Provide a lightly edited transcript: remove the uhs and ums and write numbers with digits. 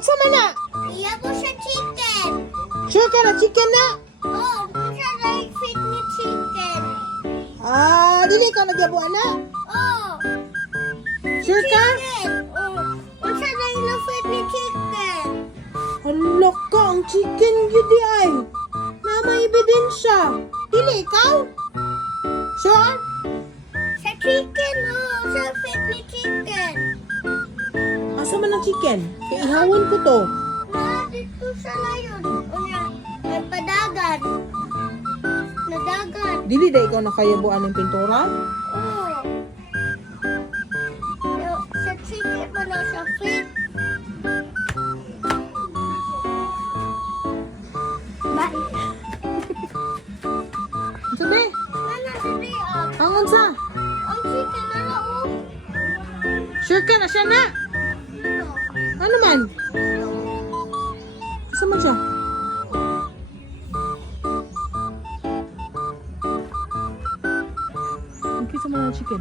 Unsa man na? Iya ko siya chicken. Sure ka na chicken na? Oh, siya like fit ni chicken. Ah, dili ka nagyabo ana? Oh, Sure ka? chicken. Oh, siya like na fit ni chicken. Hala ka, ang chicken yun di ay. Na may ebidensya. Dili ikaw? Sure? Sa chicken, oh, siya fit ni chicken. Asa man ang chicken? Kaya ihawon ko to. Na, dito sa layon. Unya, may padagan. Nadagan. Dili da ikaw nakayabuan ng pintura? Oh. Sa chicken mo na siya fit. Ba? Sabi, Ano sabi ah? ang unsa? Ang chicken na lang oh. Sure ka na siya na? Ano man? Asa man siya? Ang kisa man ang chicken.